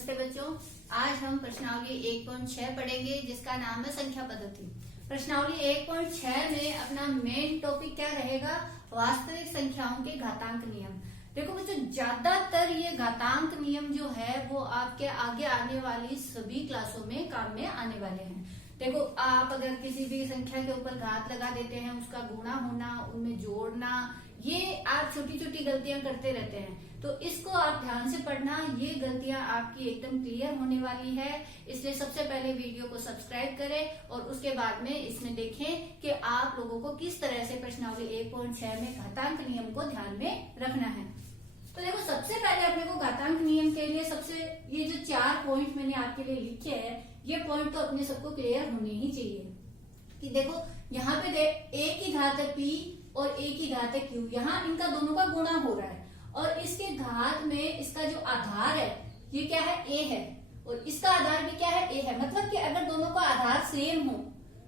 नमस्ते बच्चों, आज हम प्रश्नावली 1.6 पढ़ेंगे जिसका नाम है संख्या पद्धति। प्रश्नावली 1.6 में अपना मेन टॉपिक क्या रहेगा? वास्तविक संख्याओं के घातांक नियम। देखो बच्चों, ज्यादातर ये घातांक नियम जो है वो आपके आगे आने वाली सभी क्लासों में काम में आने वाले हैं। देखो, आप अगर किसी भी संख्या के ऊपर घात लगा देते हैं, उसका गुणा होना, उनमें जोड़ना, ये आप छोटी छोटी गलतियां करते रहते हैं, तो इसको आप ध्यान से पढ़ना। ये गलतियां आपकी एकदम क्लियर होने वाली है, इसलिए सबसे पहले वीडियो को सब्सक्राइब करें और उसके बाद में इसमें देखें कि आप लोगों को किस तरह से प्रश्नावली 1.6 में घातांक नियम को ध्यान में रखना है। तो देखो, सबसे पहले अपने को घातांक नियम के लिए ये जो 4 पॉइंट मैंने आपके लिए लिखे हैं, ये पॉइंट तो अपने सबको क्लियर होने ही चाहिए। कि देखो, यहाँ पे ए की घात है p और a की घात है q, यहाँ इनका दोनों का गुणा हो रहा है और इसके घात में इसका जो आधार है ये क्या है? a है, और इसका आधार भी क्या है? a है। मतलब कि अगर दोनों का आधार सेम हो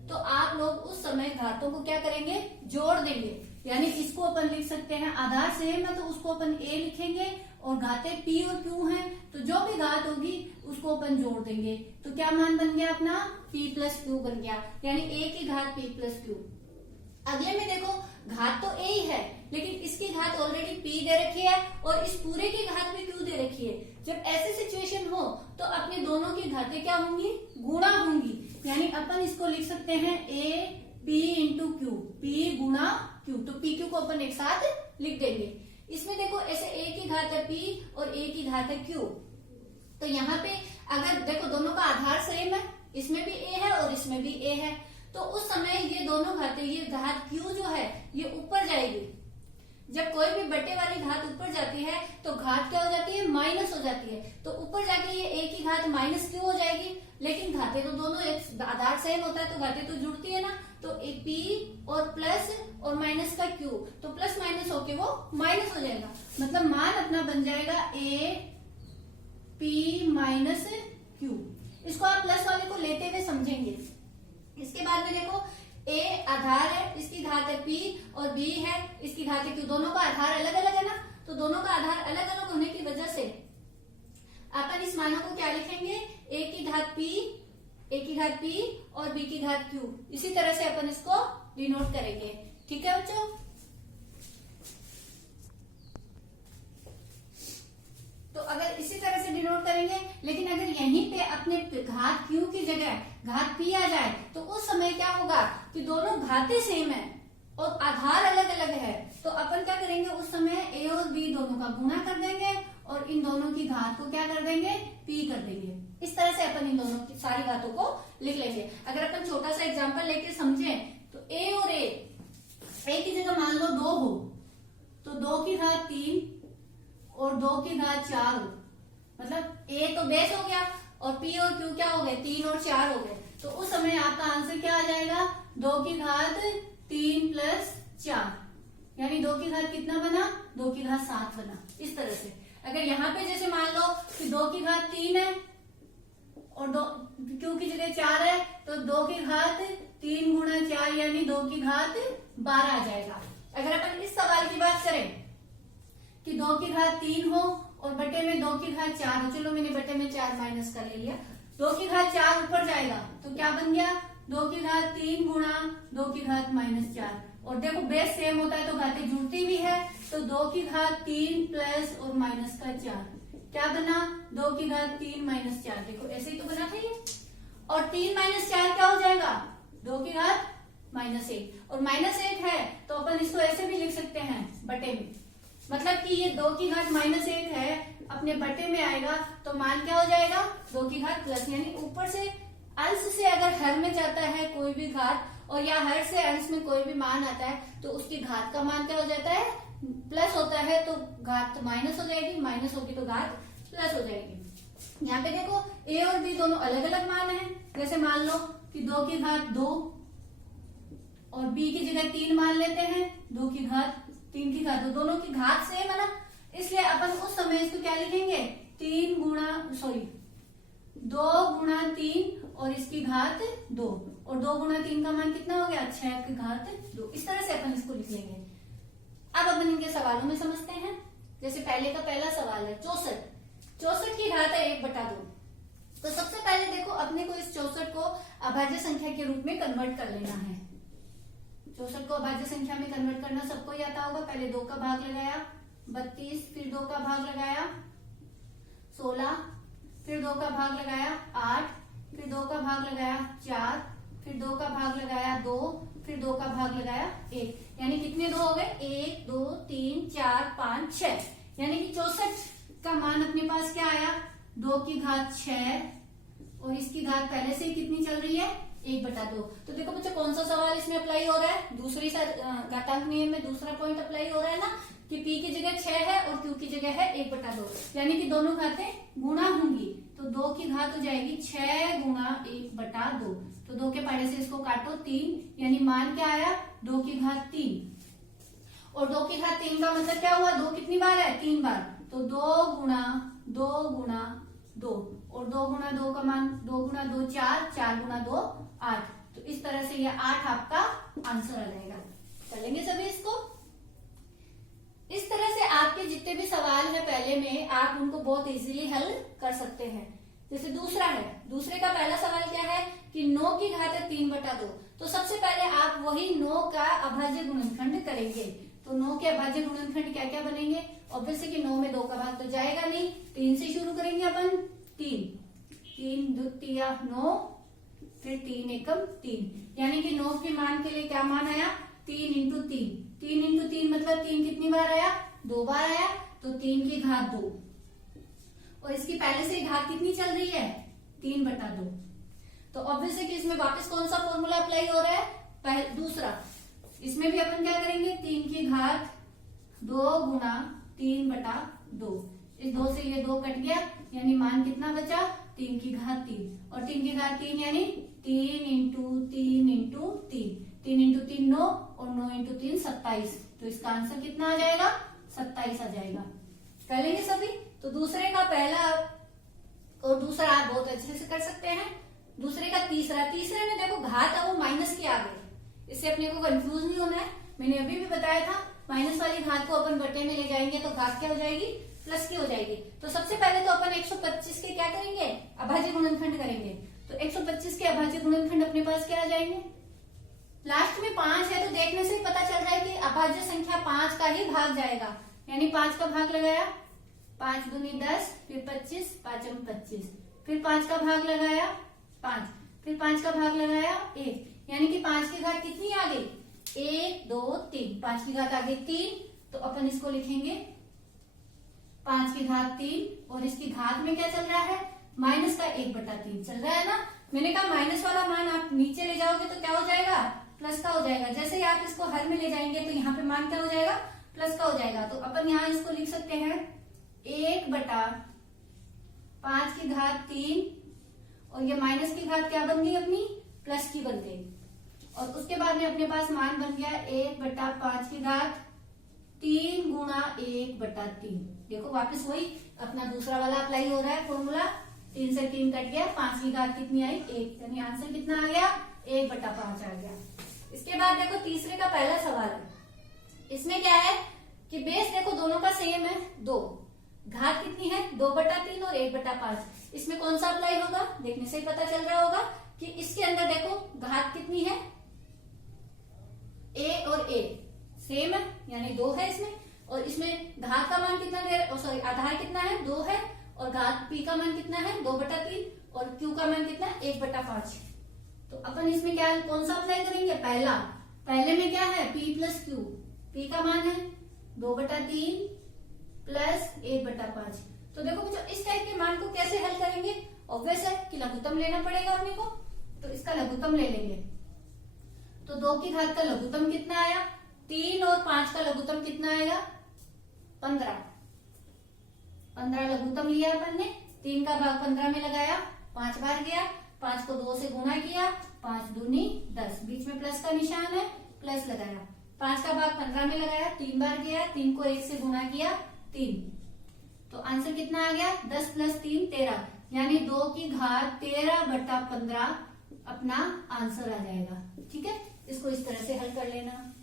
तो आप लोग उस समय घातों को क्या करेंगे? जोड़ देंगे। यानी इसको अपन लिख सकते हैं, आधार सेम है तो उसको अपन a लिखेंगे और घातें p और q हैं, तो जो भी घात होगी उसको अपन जोड़ देंगे। तो क्या मान बन गया अपना? p प्लस q बन गया, यानी a की घात p प्लस q। अगले में देखो, घात तो a ही है लेकिन इसकी घात ऑलरेडी p दे रखी है और इस पूरे की घात भी q दे रखी है। जब ऐसी सिचुएशन हो तो अपने दोनों की घातें क्या होंगी? गुणा होंगी। यानी अपन इसको लिख सकते हैं a p into Q, p गुणा q। तो p q को अपन एक साथ लिख देंगे। इसमें देखो, ऐसे a की घात है p और a की घात है q, तो यहाँ पे अगर देखो दोनों का आधार सेम है, इसमें भी a है और इसमें भी a है, तो उस समय ये दोनों घातें, ये घात q जो है ये ऊपर जाएगी। जब कोई भी बटे वाली घात ऊपर जाती है तो घात क्या हो जाती है? माइनस हो जाती है। तो ऊपर जाके ये a की घात माइनस q हो जाएगी, लेकिन घातें तो दोनों एक आधार सेम होता है तो घातें तो जुड़ती है ना। तो एक p और प्लस और माइनस का q, तो प्लस माइनस होके वो माइनस हो जाएगा। मतलब मान अपना बन जाएगा a p माइनस q। इसको आप प्लस वाले को लेते हुए समझेंगे। इसके बाद में देखो, a आधार है, इसकी घात है p और b है, इसकी घात है q। दोनों का आधार अलग अलग है ना, तो दोनों का आधार अलग अलग होने की वजह से अपन इस मानों को क्या लिखेंगे? a की घात p और b की घात q। इसी तरह से अपन इसको डिनोट करेंगे। ठीक है बच्चों? तो अगर इसी तरह से डिनोट करेंगे, लेकिन अगर यहीं पे अपने घात q की जगह घात p आ जाए तो उस समय क्या होगा कि दोनों घातें सेम है और आधार अलग अलग है, तो अपन क्या करेंगे? उस समय a और b दोनों का गुणा कर देंगे और इन दोनों की घात को क्या कर देंगे? p कर देंगे। इस तरह से अपन इन दोनों की सारी घातों को लिख लेंगे। अगर अपन छोटा सा एग्जाम्पल लेके समझे तो a और a की जगह मान लो 2 हो तो 2 की घात 3 और 2 की घात 4 हो, मतलब a तो बेस हो गया और p और q क्या हो गए? 3 और 4 हो गए। तो उस समय आपका आंसर क्या आ जाएगा? 2 की घात 3 प्लस 4, यानी 2 की घात कितना बना? 2 की घात 7 बना। इस तरह से अगर यहाँ पे जैसे मान लो कि 2 की घात 3 है और q की जगह 4 है, तो 2 की घात 3 गुणा 4 यानी 2 की घात 12 आ जाएगा। अगर अपन इस सवाल की बात करें कि 2 की घात 3 हो और बटे में 2 की घात 4 हो, चलो मैंने बटे में 4 माइनस कर ले लिया, 2 की घात 4 ऊपर जाएगा तो क्या बन गया? 2 की घात 3 गुणा 2 की घात माइनस 4। और देखो, बेस सेम होता है तो घातें जुड़ती भी है, तो 2 की घात 3 प्लस और माइनस का 4 क्या बना? 2 की घात 3 माइनस 4। देखो ऐसे ही तो बना था ये, और 3 माइनस 4 क्या हो जाएगा? 2 की घात माइनस 1, और माइनस 1 है तो अपन इसको ऐसे भी लिख सकते हैं बटे में। मतलब कि ये 2 की घात माइनस 1 है, अपने बटे में आएगा तो मान क्या हो जाएगा? 2 की घात प्लस, यानी ऊपर से अंश से अगर हर में जाता है कोई भी घात और या हर से अंश में कोई भी मान आता है तो उसकी घात का मान क्या हो जाता है? प्लस होता है, तो घात माइनस हो जाएगी, माइनस होगी तो घात प्लस हो जाएगी। यहाँ पे देखो, a और b दोनों अलग अलग मान है। जैसे मान लो कि 2 की घात 2 और b की जगह 3 मान लेते हैं, 2 की घात 3 की घात 2, दोनों की घात सेम है ना, इसलिए अपन उस समय इसको क्या लिखेंगे? 2 गुणा 3 और इसकी घात 2, और 2 गुणा 3 का मान कितना हो गया? 6 की घात 2। इस तरह से अपन इसको लिख लेंगे। अब अपन इनके सवालों में समझते हैं। जैसे पहले का पहला सवाल है 64 64 की घात है 1/2। तो सबसे पहले देखो अपने को इस 64 को अभाज्य संख्या के रूप में कन्वर्ट कर लेना है। 64 को अभाज्य संख्या में कन्वर्ट करना सबको ही आता होगा। पहले 2 का भाग लगाया 32, फिर 2 का भाग लगाया 16, फिर 2 का भाग लगाया 8, फिर 2 का भाग लगाया 4, फिर 2 का भाग लगाया 2, फिर 2 का भाग लगाया 1। यानी कितने 2 हो गए? 1 2 3 4 5 6। यानी कि 64 का मान अपने पास क्या आया? 2 की घात 6 और इसकी घात पहले से ही कितनी चल रही है? 1/2। तो देखो बच्चों कौन सा सवाल इसमें अप्लाई हो रहा है? दूसरी घातांक नियम में दूसरा पॉइंट अप्लाई हो रहा है ना कि p की जगह 6 है और q की जगह है 1/2। यानी कि दोनों घातें गुणा होंगी। तो 2 की घात हो जाएगी 6 गुणा 1/2। तो 2 के पहाड़े से इसको काटो 3, यानी मान क्या आया? 2 की घात 3। और 2 की घात 3 का मतलब क्या हुआ? 2 कितनी बार है? 3 बार। तो 2 गुणा 2 गुणा 2, और 2 गुणा 2 का मान 2 गुणा 2 4, 4 गुणा 2 8। तो इस तरह से ये 8 आपका आंसर आ जाएगा। कर लेंगे सभी इसको। इस तरह से आपके जितने भी सवाल है पहले में आप उनको बहुत इजीली हल कर सकते हैं। जैसे दूसरा है, दूसरे का पहला सवाल क्या है कि 9 की घात है 3/2। तो सबसे पहले आप वही 9 का अभाज्य गुणनखंड करेंगे। तो 9 के अभाज्य गुणनखंड क्या क्या बनेंगे? ऑब्वियसली कि 9 में 2 का भाग तो जाएगा नहीं, 3 से शुरू करेंगे अपन। 3 2 9, फिर 3 एकम 3। यानी कि 9 के मान के लिए क्या मान आया? 3 इंटू 3। 3 इंटू 3 मतलब 3 कितनी बार आया? 2 बार आया। तो 3 की घात 2, और इसकी पहले से घात कितनी चल रही है? 3/2। तो ऑब्वियसली कि इसमें वापस कौन सा फॉर्मूला अप्लाई हो रहा है? दूसरा। इसमें भी अपन क्या करेंगे? 3 की घात 2 गुणा 3/2। इस 2 से ये 2 कट गया, यानी मान कितना बचा? 3 की घात 3। और 3 की घात 3 यानी 3 इंटू 3 इंटू 3। 3 इंटू 3 9, और 9 इंटू 3 27। तो इसका आंसर कितना आ जाएगा? 27 आ जाएगा। कर लेंगे सभी। तो दूसरे का पहला और दूसरा आप बहुत अच्छे से कर सकते हैं। दूसरे का तीसरे में देखो घात है वो माइनस की आ गई। इससे अपने को कंफ्यूज नहीं होना है। मैंने अभी भी बताया था माइनस वाली घात को अपन बटे में ले जाएंगे तो घात क्या हो जाएगी? प्लस की हो जाएगी। तो सबसे पहले तो अपन 125 के क्या करेंगे? अभाज्य गुणनखंड करेंगे। तो 125 के अभाज्य गुणनखंड अपने पास क्या आ जाएंगे? लास्ट में 5 है तो देखने से ही पता चल रहा है कि अभाज्य संख्या 5 का ही भाग जाएगा। यानी 5 का भाग लगाया, 5 दूनी 10, फिर 25, 5 25, फिर 5 का भाग लगाया 5, फिर 5 का भाग लगाया 1। यानी कि 5 की घात कितनी आ गई? 1 2 3। 5 की घात आ गई 3। तो अपन इसको लिखेंगे 5 की घात 3, और इसकी घात में क्या चल रहा है? माइनस का 1/3 चल रहा है ना। मैंने कहा माइनस वाला मान आप नीचे ले जाओगे तो क्या हो जाएगा? प्लस का हो जाएगा। जैसे ही आप इसको हर में ले जाएंगे तो यहाँ पे मान क्या हो जाएगा? प्लस का हो जाएगा। तो अपन यहाँ इसको लिख सकते हैं 1/5 की घात 3, और ये माइनस की घात क्या बन गई अपनी? प्लस की बन गई। और उसके बाद में अपने पास मान बन गया 1/5 की घात 3 गुणा 1/3। देखो वापस वही अपना दूसरा वाला अप्लाई हो रहा है फॉर्मूला। 3 से 3 कट गया, 5 की घात कितनी आई? 1। यानी आंसर कितना आ गया? 1/5 आ गया। इसके बाद देखो तीसरे का पहला सवाल है। इसमें क्या है कि बेस देखो दोनों का सेम है 2, घात कितनी है? 2/3 और 1/5। इसमें कौन सा अप्लाई होगा? देखने से ही पता चल रहा होगा कि इसके अंदर देखो घात कितनी है? a और a सेम है, यानी 2 है इसमें। और इसमें घात का मान कितना दे, सॉरी आधार कितना है? 2 है। और घात p का मान कितना है? 2/3। और q का मान कितना है? 1/5। तो अपन इसमें क्या कौन सा अप्लाई करेंगे? पहला। पहले में क्या है? p plus q। p का मान है 2/3 प्लस 1/5। तो देखो बच्चों इस टाइप के मान को कैसे हल करेंगे? ऑब्वियस है कि लघुत्तम लेना पड़ेगा अपने को। तो इसका लघुत्तम ले लेंगे। तो 2 की घात का लघुत्तम कितना आया? 3, और 5 का लघुत्तम कितना आएगा? 15। 15 लघुत्तम लिया अपन ने। 3 का भाग 15 में लगाया, 5 बार गया, 5 को 2 से गुणा किया, 5 दूनी 10, बीच में प्लस का निशान है, प्लस लगाया। 5 का भाग 15 में लगाया, 3 बार गया, 3 को 1 से गुणा किया 3। तो आंसर कितना आ गया? 10 प्लस 3 13। यानी 2 की घात 13/15 अपना आंसर आ जाएगा। ठीक है, इसको इस तरह से हल कर लेना।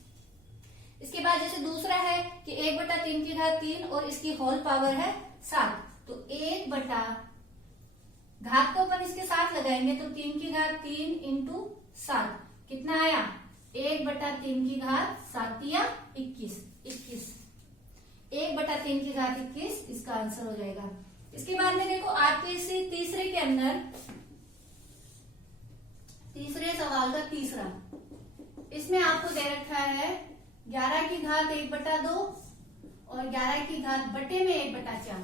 इसके बाद जैसे दूसरा है कि 1/3 की घात 3 और इसकी होल पावर है 7। तो 1 1 घात को अपन इसके साथ लगाएंगे तो 3 की घात 3 इंटू 7 कितना आया 1/3 की घात 7 या 21 1/3 की घात 21 इसका आंसर हो जाएगा। इसके बाद में देखो आपके इसी तीसरे के अंदर तीसरे सवाल का तीसरा, इसमें आपको दे रखा है 11 की घात 1/2 और 11 की घात बटे में 1/4।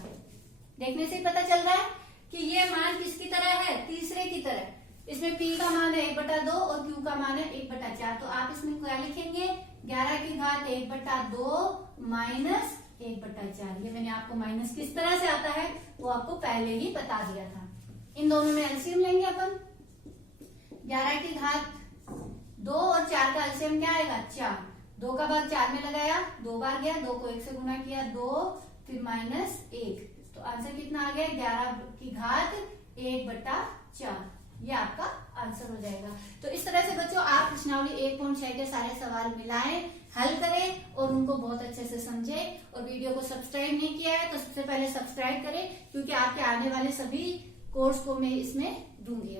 देखने से पता चल रहा है कि ये मान किसकी तरह है, तीसरे की तरह। इसमें p का मान है 1/2 और q का मान है 1/4। तो आप इसमें क्या लिखेंगे 11 की घात 1/2 माइनस 1/4। ये मैंने आपको माइनस किस तरह से आता है वो आपको पहले ही बता दिया था। इन दोनों में एलसीएम लेंगे अपन। 11 की घात 2 और 4 का एलसीएम क्या आएगा 4। 2 का भाग 4 में लगाया 2 बार गया, 2 को 1 से गुणा किया 2 फिर माइनस 1, तो आंसर कितना आ गया 11 की घात 1/4। ये आपका आंसर हो जाएगा। तो इस तरह से बच्चों आप प्रश्नावली 1.6 के सारे सवाल मिलाएं, हल करें और उनको बहुत अच्छे से समझें। और वीडियो को सब्सक्राइब नहीं किया है तो सबसे पहले सब्सक्राइब करें, क्योंकि आपके आने वाले सभी कोर्स को मैं इसमें दूंगी।